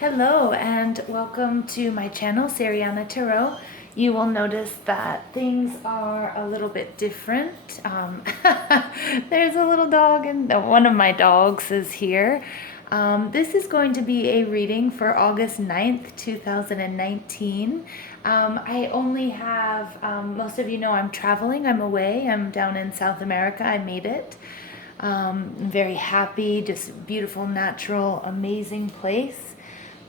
Hello and welcome to my channel, Siriana Tarot. You will notice that things are a little bit different. There's a little dog and one of my dogs is here. This is going to be a reading for August 9th, 2019. I only have, most of you know I'm traveling, I'm away, I'm down in South America, I made it. I'm very happy, just beautiful, natural, amazing place.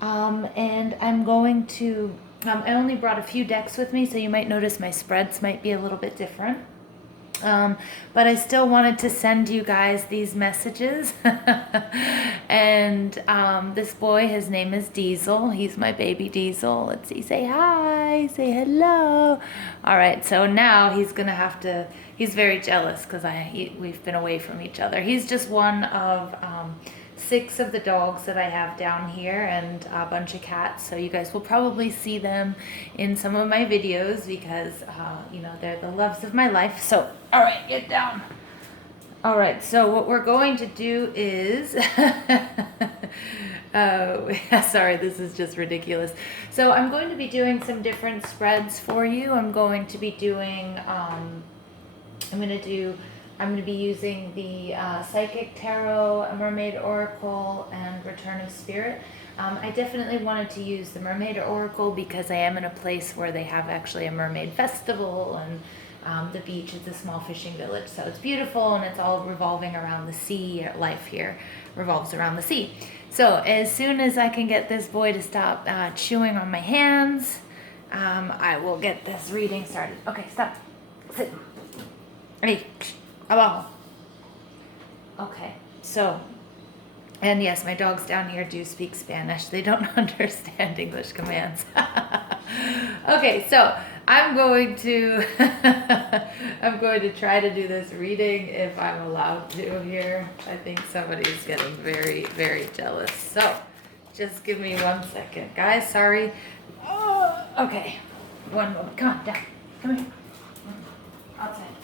And I'm going to, I only brought a few decks with me, so you might notice my spreads might be a little bit different. But I still wanted to send you guys these messages. And this boy, his name is Diesel. He's my baby Diesel. Let's see, say hi, say hello. All right, so now he's gonna have to, he's very jealous because we've been away from each other. He's just one of 6 of the dogs that I have down here and a bunch of cats, so you guys will probably see them in some of my videos because you know, they're the loves of my life. So all right, get down. All right, so what we're going to do is sorry, this is just ridiculous. So I'm going to be doing some different spreads for you. I'm going to be doing I'm going to be using the Psychic Tarot, a Mermaid Oracle, and Return of Spirit. I definitely wanted to use the Mermaid Oracle because I am in a place where they have actually a mermaid festival, and the beach is a small fishing village, so it's beautiful and it's all revolving around the sea. Life here revolves around the sea. So as soon as I can get this boy to stop chewing on my hands, I will get this reading started. Okay, stop. Sit. Ready. Abajo. Okay, so, and yes, my dogs down here do speak Spanish. They don't understand English commands. Okay, so I'm going to try to do this reading if I'm allowed to here. I think somebody's getting very, very jealous. So just give me 1 second, guys. Sorry. Oh, okay, one moment. Come on, down. Come here. Outside.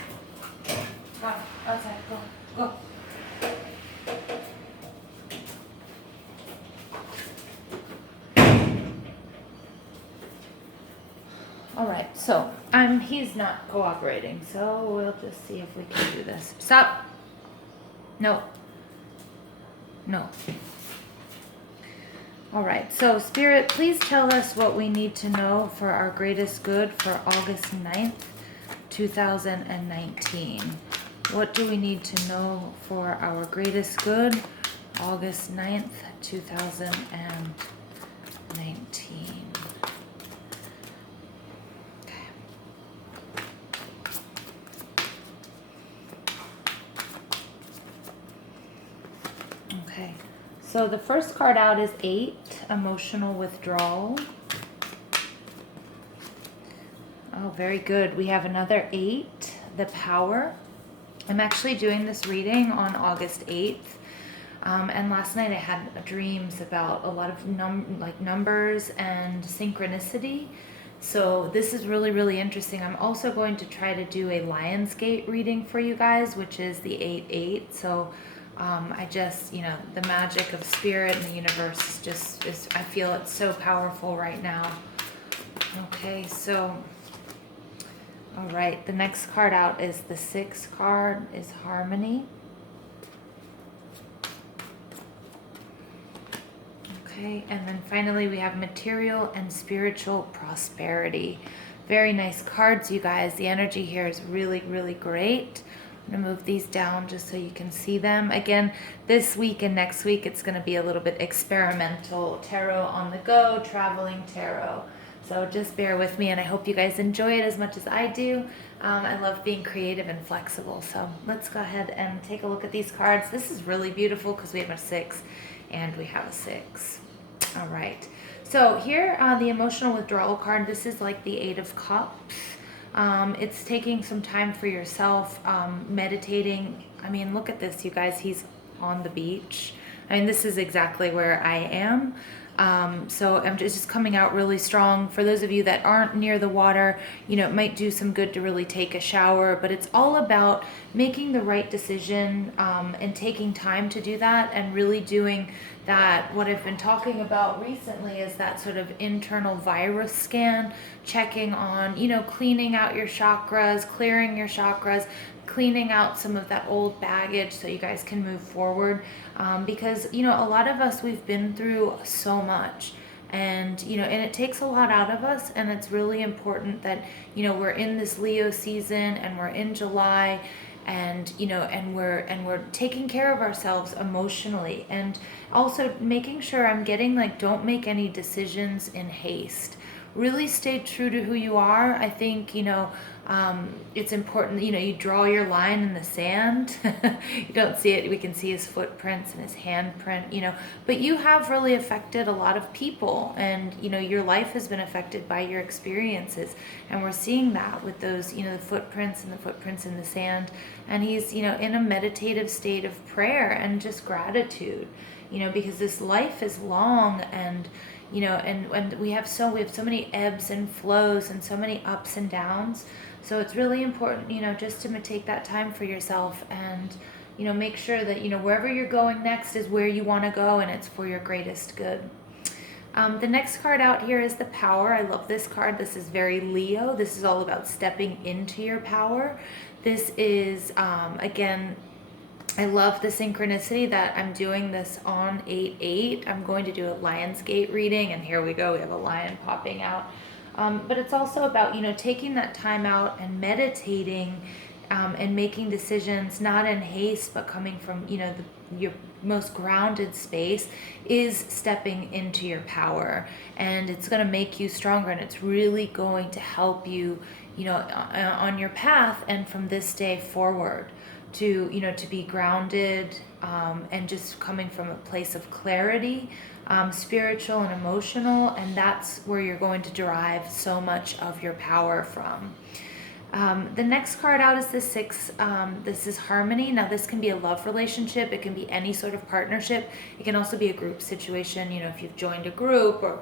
Go outside, go. All right, so he's not cooperating, so we'll just see if we can do this. Stop. No. All right, so Spirit, please tell us what we need to know for our greatest good for August 9th, 2019. What do we need to know for our greatest good, August 9th, 2019? Okay. Okay, so the first card out is 8, emotional withdrawal. Oh, very good. We have another 8, the power. I'm actually doing this reading on August 8th. And last night I had dreams about a lot of numbers and synchronicity. So this is really, really interesting. I'm also going to try to do a Lionsgate reading for you guys, which is the 8-8. So I just, you know, the magic of spirit and the universe is, I feel it's so powerful right now. Okay, so all right, the next card out is the 6th card, is harmony. Okay, and then finally we have material and spiritual prosperity. Very nice cards, you guys. The energy here is really, really great. I'm gonna move these down just so you can see them. Again, this week and next week, it's gonna be a little bit experimental tarot on the go, traveling tarot. So just bear with me, and I hope you guys enjoy it as much as I do. I love being creative and flexible. So let's go ahead and take a look at these cards. This is really beautiful because we have a 6 and we have a 6. All right. So here, the emotional withdrawal card, this is like the 8 of Cups. It's taking some time for yourself, meditating. I mean, look at this, you guys. He's on the beach. I mean, this is exactly where I am. So I'm just coming out really strong. For those of you that aren't near the water, it might do some good to really take a shower, but it's all about making the right decision, and taking time to do that, and really doing that. What I've been talking about recently is that sort of internal virus scan, checking on, cleaning out your chakras, clearing your chakras, cleaning out some of that old baggage so you guys can move forward. Because a lot of us, we've been through so much, and and it takes a lot out of us, and it's really important that we're in this Leo season, and we're in July, and we're taking care of ourselves emotionally, and also making sure I'm getting, like, don't make any decisions in haste. Really stay true to who you are. I think it's important, you draw your line in the sand. You don't see it, we can see his footprints and his handprint, but you have really affected a lot of people, and your life has been affected by your experiences, and we're seeing that with those, the footprints and the footprints in the sand. And he's in a meditative state of prayer and just gratitude, because this life is long, and and we have so many ebbs and flows, and so many ups and downs. So it's really important, just to take that time for yourself, and make sure that wherever you're going next is where you want to go, and it's for your greatest good. The next card out here is the Power. I love this card. This is very Leo. This is all about stepping into your power. This is, again, I love the synchronicity that I'm doing this on 8/8. I'm going to do a Lionsgate reading, and here we go. We have a lion popping out. But it's also about, taking that time out and meditating, and making decisions not in haste, but coming from, your most grounded space, is stepping into your power. And it's going to make you stronger, and it's really going to help you, on your path, and from this day forward, to to be grounded, and just coming from a place of clarity, spiritual and emotional, and that's where you're going to derive so much of your power from. The next card out is the 6. This is Harmony. Now, this can be a love relationship. It can be any sort of partnership. It can also be a group situation, if you've joined a group, or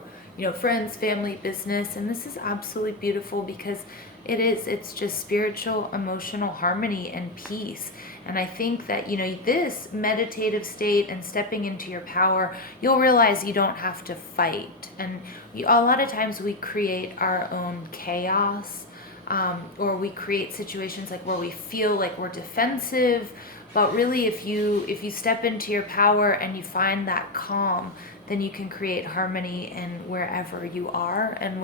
friends, family, business. And this is absolutely beautiful, because it's just spiritual, emotional harmony and peace. And I think that this meditative state and stepping into your power, you'll realize you don't have to fight. And a lot of times we create our own chaos, or we create situations like where we feel like we're defensive. But really, if you step into your power and you find that calm, then you can create harmony in wherever you are, and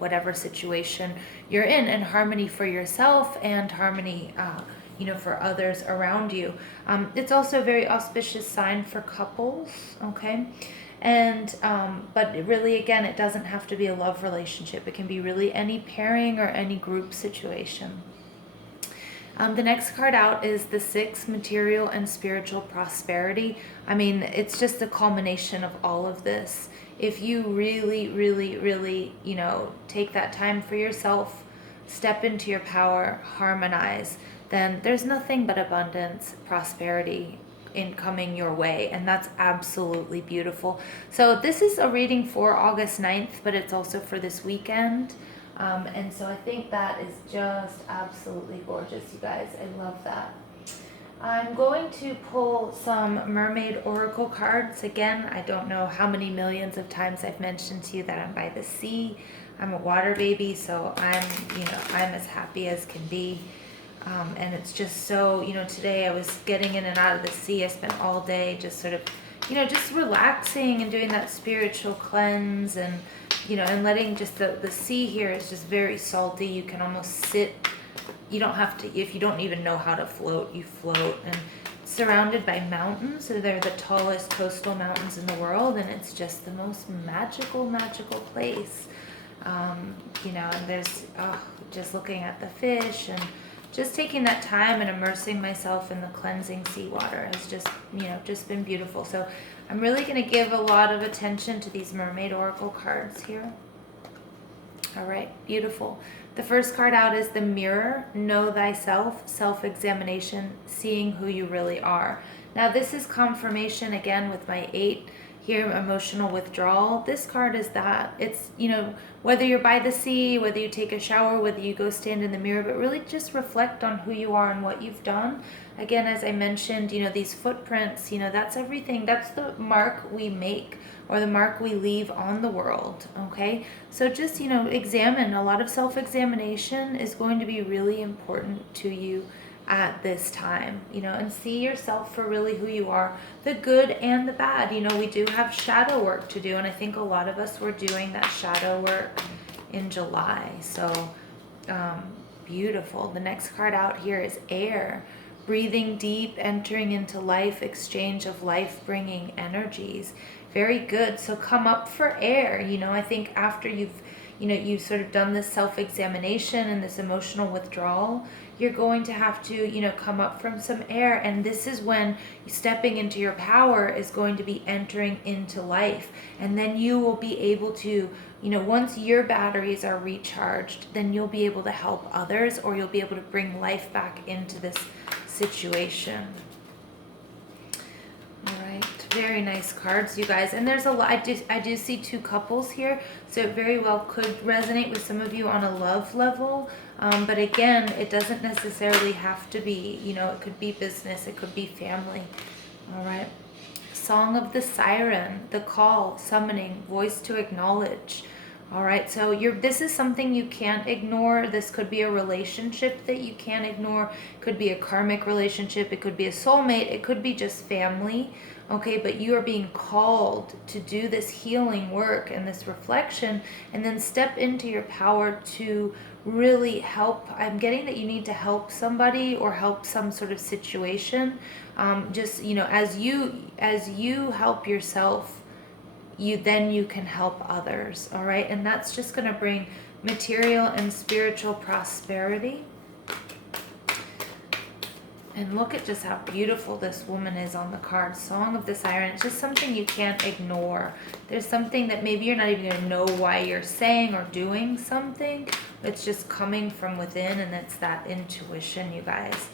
whatever situation you're in, and harmony for yourself, and harmony for others around you. It's also a very auspicious sign for couples, okay? And but really, again, it doesn't have to be a love relationship. It can be really any pairing or any group situation. The next card out is the 6, Material and Spiritual Prosperity. I mean, it's just a culmination of all of this. If you really, really, really, take that time for yourself, step into your power, harmonize, then there's nothing but abundance, prosperity incoming your way, and that's absolutely beautiful. So this is a reading for August 9th, but it's also for this weekend. And so I think that is just absolutely gorgeous, you guys. I love that. I'm going to pull some Mermaid Oracle cards. Again, I don't know how many millions of times I've mentioned to you that I'm by the sea. I'm a water baby, so I'm as happy as can be. And it's just so, today I was getting in and out of the sea. I spent all day just sort of, just relaxing and doing that spiritual cleanse, and and letting just the sea here is just very salty. You can almost sit, you don't have to, if you don't even know how to float, you float, and surrounded by mountains. So they're the tallest coastal mountains in the world, and it's just the most magical place. And there's, just looking at the fish, and just taking that time and immersing myself in the cleansing seawater has just been beautiful. So I'm really going to give a lot of attention to these Mermaid Oracle cards here. All right, beautiful. The first card out is the Mirror. Know thyself, self-examination, seeing who you really are. Now this is confirmation again with my 8 here, emotional withdrawal. This card is that. It's, you know, whether you're by the sea, whether you take a shower, whether you go stand in the mirror, but really just reflect on who you are and what you've done. Again, as I mentioned, you know, these footprints, you know, that's everything. That's the mark we make, or the mark we leave on the world, okay? So just, you know, examine. A lot of self-examination is going to be really important to you at this time, you know, and see yourself for really who you are, the good and the bad. You know, we do have shadow work to do, and I think a lot of us were doing that shadow work in July. So beautiful. The next card out here is air. Breathing deep, entering into life, exchange of life-bringing energies. Very good. So come up for air. You know, I think after you've sort of done this self-examination and this emotional withdrawal, you're going to have to, you know, come up from some air. And this is when stepping into your power is going to be entering into life. And then you will be able to, you know, once your batteries are recharged, then you'll be able to help others, or you'll be able to bring life back into this situation. All right, very nice cards, you guys. And there's a lot. I do see 2 couples here, so it very well could resonate with some of you on a love level. But again, it doesn't necessarily have to be, you know, it could be business, it could be family. All right. Song of the Siren, the call, summoning, voice to acknowledge. All right, so this is something you can't ignore. This could be a relationship that you can't ignore. It could be a karmic relationship. It could be a soulmate. It could be just family. Okay, but you are being called to do this healing work and this reflection, and then step into your power to really help. I'm getting that you need to help somebody or help some sort of situation. Just, you know, as you help yourself, you can help others. All right, and that's just going to bring material and spiritual prosperity. And look at just how beautiful this woman is on the card. Song of the Siren. It's just something you can't ignore. There's something that maybe you're not even going to know why you're saying or doing something. It's just coming from within, and it's that intuition, you guys.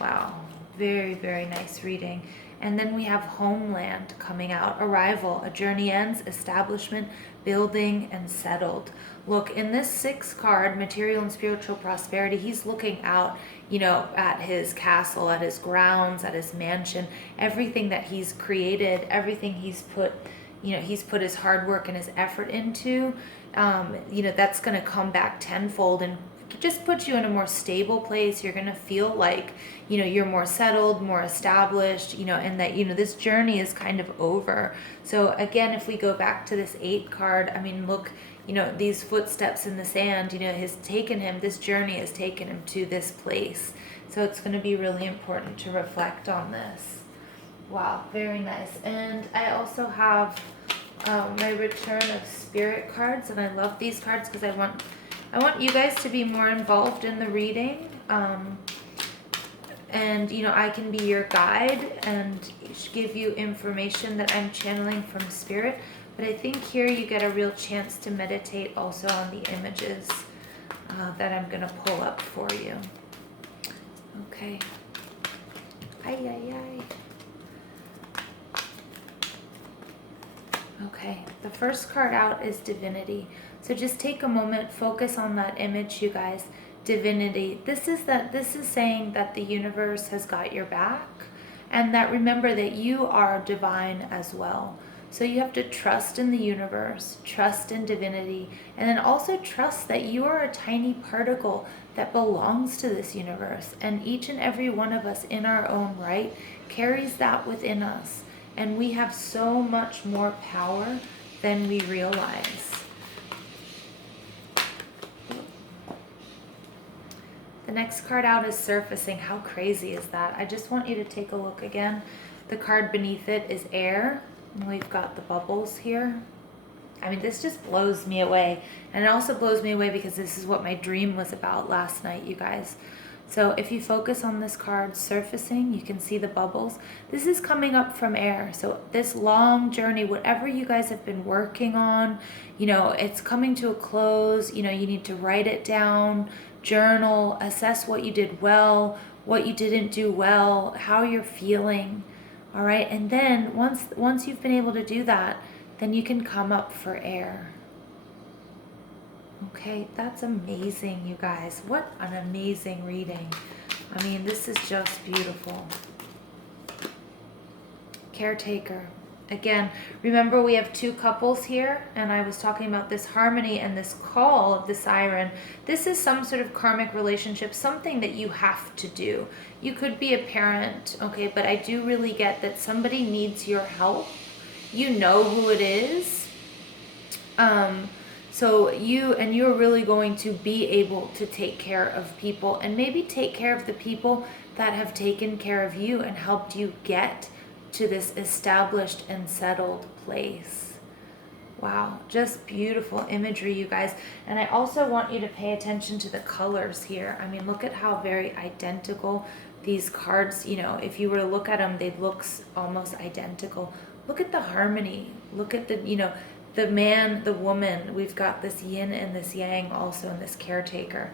Wow, very, very nice reading. And then we have homeland coming out. Arrival, a journey ends, establishment, building, and settled. Look, in this 6 card, material and spiritual prosperity, he's looking out, you know, at his castle, at his grounds, at his mansion, everything that he's created, everything he's put, you know, he's put his hard work and his effort into, you know, that's going to come back tenfold and just put you in a more stable place. You're going to feel like, you know, you're more settled, more established, you know, and that, you know, this journey is kind of over. So again, if we go back to this 8 card, I mean, look, you know, these footsteps in the sand, you know, this journey has taken him to this place. So it's going to be really important to reflect on this. Wow, very nice. And I also have my return of spirit cards, and I love these cards because I want you guys to be more involved in the reading. And, you know, I can be your guide and give you information that I'm channeling from spirit. But I think here you get a real chance to meditate also on the images that I'm going to pull up for you. Okay. Ay, ay, ay. Okay, the first card out is Divinity. So just take a moment, focus on that image, you guys. Divinity. This is saying that the universe has got your back, and that remember that you are divine as well. So you have to trust in the universe, trust in divinity, and then also trust that you are a tiny particle that belongs to this universe, and each and every one of us in our own right carries that within us, and we have so much more power than we realize. The next card out is Surfacing. How crazy is that? I just want you to take a look again. The card beneath it is Air. And we've got the bubbles here. I mean, this just blows me away. And it also blows me away because this is what my dream was about last night, you guys. So if you focus on this card, Surfacing, you can see the bubbles. This is coming up from air. So this long journey, whatever you guys have been working on, you know, it's coming to a close. You know, you need to write it down, journal, assess what you did well, what you didn't do well, how you're feeling. All right, and then once you've been able to do that, then you can come up for air. Okay, that's amazing, you guys. What an amazing reading. I mean, this is just beautiful. Caretaker. Again, remember we have two couples here, and I was talking about this harmony and this call of the siren. This is some sort of karmic relationship, something that you have to do. You could be a parent, okay, but I do really get that somebody needs your help. You know who it is. So you're really going to be able to take care of people, and maybe take care of the people that have taken care of you and helped you get to this established and settled place. Wow, just beautiful imagery, you guys. And I also want you to pay attention to the colors here. I mean, look at how very identical these cards, you know, if you were to look at them, they'd look almost identical. Look at the harmony. Look at the, you know, the man, the woman. We've got this yin and this yang also in this caretaker.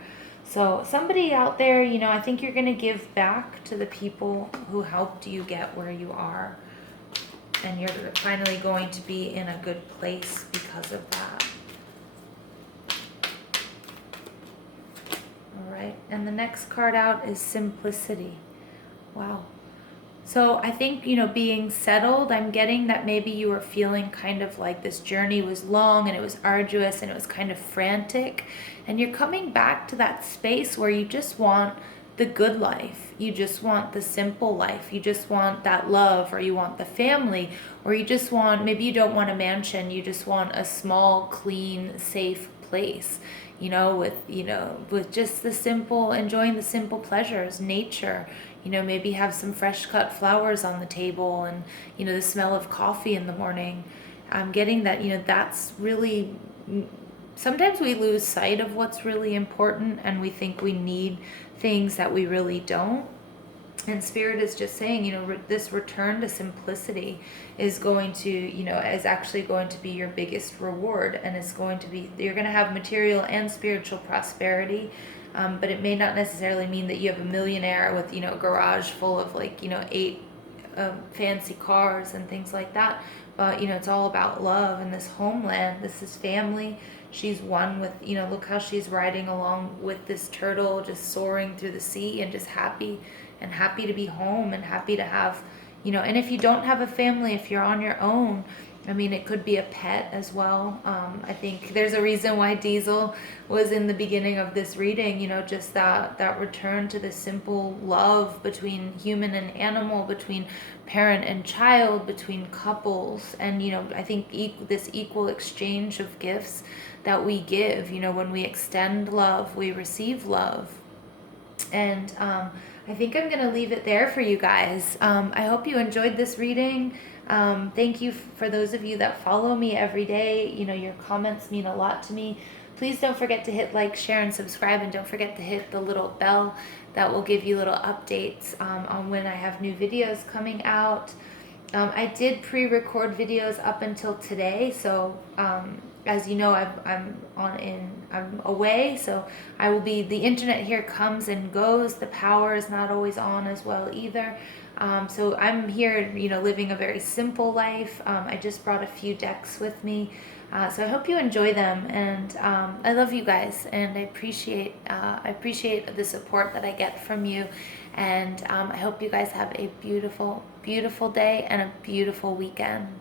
So somebody out there, you know, I think you're going to give back to the people who helped you get where you are. And you're finally going to be in a good place because of that. All right. And the next card out is simplicity. Wow. So I think, you know, being settled, I'm getting that maybe you were feeling kind of like this journey was long and it was arduous and it was kind of frantic. And you're coming back to that space where you just want the good life. You just want the simple life. You just want that love, or you want the family, or you just want, maybe you don't want a mansion. You just want a small, clean, safe place, you know, with just the simple, enjoying the simple pleasures, nature. You know, maybe have some fresh cut flowers on the table and, you know, the smell of coffee in the morning. I'm getting that, you know, that's really, sometimes we lose sight of what's really important and we think we need things that we really don't. And Spirit is just saying, you know, this return to simplicity is going to, you know, is actually going to be your biggest reward. And it's going to be, you're going to have material and spiritual prosperity. But it may not necessarily mean that you have a millionaire with, you know, a garage full of like, you know, 8 fancy cars and things like that. But, you know, it's all about love and this homeland. This is family. She's one with, you know, look how she's riding along with this turtle, just soaring through the sea and just happy to be home and happy to have, you know, and if you don't have a family, if you're on your own, I mean, it could be a pet as well. I think there's a reason why Diesel was in the beginning of this reading, you know, just that return to the simple love between human and animal, between parent and child, between couples. And, you know, I think this equal exchange of gifts that we give, you know, when we extend love, we receive love. And I think I'm going to leave it there for you guys. I hope you enjoyed this reading. Thank you for those of you that follow me every day. You know, your comments mean a lot to me. Please don't forget to hit like, share, and subscribe. And don't forget to hit the little bell that will give you little updates on when I have new videos coming out. I did pre-record videos up until today, so as you know, I'm away, so I will be, the internet here comes and goes, the power is not always on as well either. So I'm here, you know, living a very simple life. I just brought a few decks with me, so I hope you enjoy them, and I love you guys, and I appreciate the support that I get from you, and I hope you guys have a beautiful, beautiful day and a beautiful weekend.